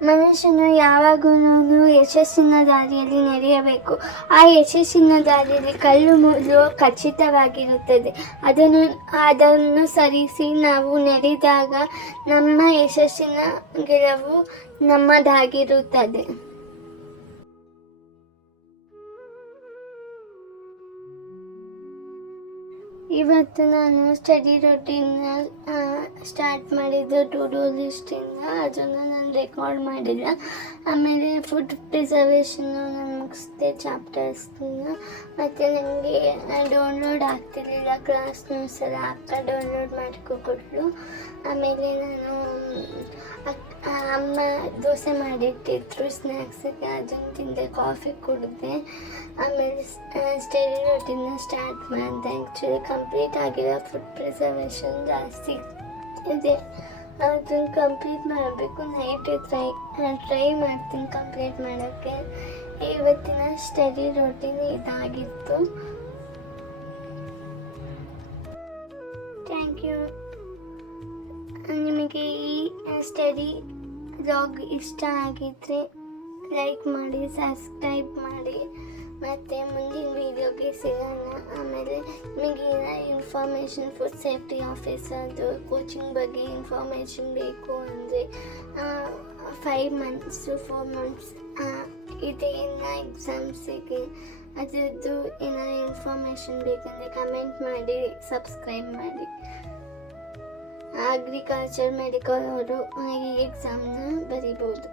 ಮನುಷ್ಯನು ಯಾವಾಗಲೂ ಯಶಸ್ಸಿನ ದಾರಿಯಲ್ಲಿ ನಡೆಯಬೇಕು. ಆ ಯಶಸ್ಸಿನ ದಾರಿಯಲ್ಲಿ ಕಲ್ಲು ಮುಳ್ಳು ಖಚಿತವಾಗಿರುತ್ತದೆ. ಅದನ್ನು ನಾವು ನಡೆದಾಗ ನಮ್ಮ ಯಶಸ್ಸಿನ ಗೆಲುವು ನಮ್ಮದಾಗಿರುತ್ತದೆ. ಇವತ್ತು ನಾನು ಸ್ಟಡಿ ರೂಟೀನ್ನ ಸ್ಟಾರ್ಟ್ ಮಾಡಿದ್ದು ಟು ಡೂ ಲಿಸ್ಟಿಂದ. ಅದನ್ನು ನಾನು ರೆಕಾರ್ಡ್ ಮಾಡಿಲ್ಲ. ಆಮೇಲೆ ಫುಡ್ ಪ್ರಿಸರ್ವೇಷನ್ನು ನಾನು ಮುಗಿಸ್ದೆ ಚಾಪ್ಟರ್ಸ್ನ. ಮತ್ತು ನನಗೆ ಡೌನ್ಲೋಡ್ ಆಗ್ತಿರ್ಲಿಲ್ಲ ಕ್ಲಾಸ್ ನೋಟ್ಸೆಲ್ಲ. ಅಕ್ಕ ಡೌನ್ಲೋಡ್ ಮಾಡಿಕೊಟ್ಲು. ಆಮೇಲೆ ನಾನು ಅಮ್ಮ ದೋಸೆ ಮಾಡಿಟ್ಟಿದ್ರು ಸ್ನ್ಯಾಕ್ಸಿಗೆ, ಅದನ್ನು ತಿಂದೆ, ಕಾಫಿ ಕುಡಿದೆ. ಆಮೇಲೆ ಸ್ಟಡಿ ರೂಟೀನ್ನ ಸ್ಟಾರ್ಟ್ ಮಾಡಿದೆ. ಆ್ಯಕ್ಚುಲಿ ಕಂಪ್ಲೀಟ್ ಆಗಿರೋ ಫುಡ್ ಪ್ರಿಸರ್ವೇಷನ್ ಜಾಸ್ತಿ ಇದೆ, ಅದನ್ನು ಕಂಪ್ಲೀಟ್ ಮಾಡಬೇಕು. ನೈಟ್ ಟ್ರೈ ಮಾಡ್ತೀನಿ ಕಂಪ್ಲೀಟ್ ಮಾಡೋಕ್ಕೆ. ಇವತ್ತಿನ ಸ್ಟಡಿ ರೂಟೀನ್ ಇದಾಗಿತ್ತು. Thank you. ನಿಮಗೆ ಈ ಸ್ಟಡಿ ವ್ಲಾಗ್ ಇಷ್ಟ ಆಗಿದ್ದರೆ ಲೈಕ್ ಮಾಡಿ, ಸಬ್ಸ್ಕ್ರೈಬ್ ಮಾಡಿ. ಮತ್ತು ಮುಂದಿನ ವೀಡಿಯೋಗೆ ಸಿಗೋಣ. ಆಮೇಲೆ ನಿಮಗೆ ಇನ್ಫಾರ್ಮೇಷನ್ ಫುಡ್ ಸೇಫ್ಟಿ ಆಫೀಸರ್ದು ಕೋಚಿಂಗ್ ಬಗ್ಗೆ ಇನ್ಫಾರ್ಮೇಷನ್ ಬೇಕು ಅಂದರೆ 5 months 4 months ಇದೆ ಇನ್ನು ಎಕ್ಸಾಮ್ಸಿಗೆ. ಅದರದ್ದು ಏನಾದ್ರು ಇನ್ಫಾರ್ಮೇಷನ್ ಬೇಕಂದರೆ ಕಮೆಂಟ್ ಮಾಡಿ, ಸಬ್ಸ್ಕ್ರೈಬ್ ಮಾಡಿ. ಅಗ್ರಿಕಲ್ಚರ್ ಮೆಡಿಕಲ್ ಅವರು ಈ ಎಕ್ಸಾಮ್ನ ಬರಿಬೋದು.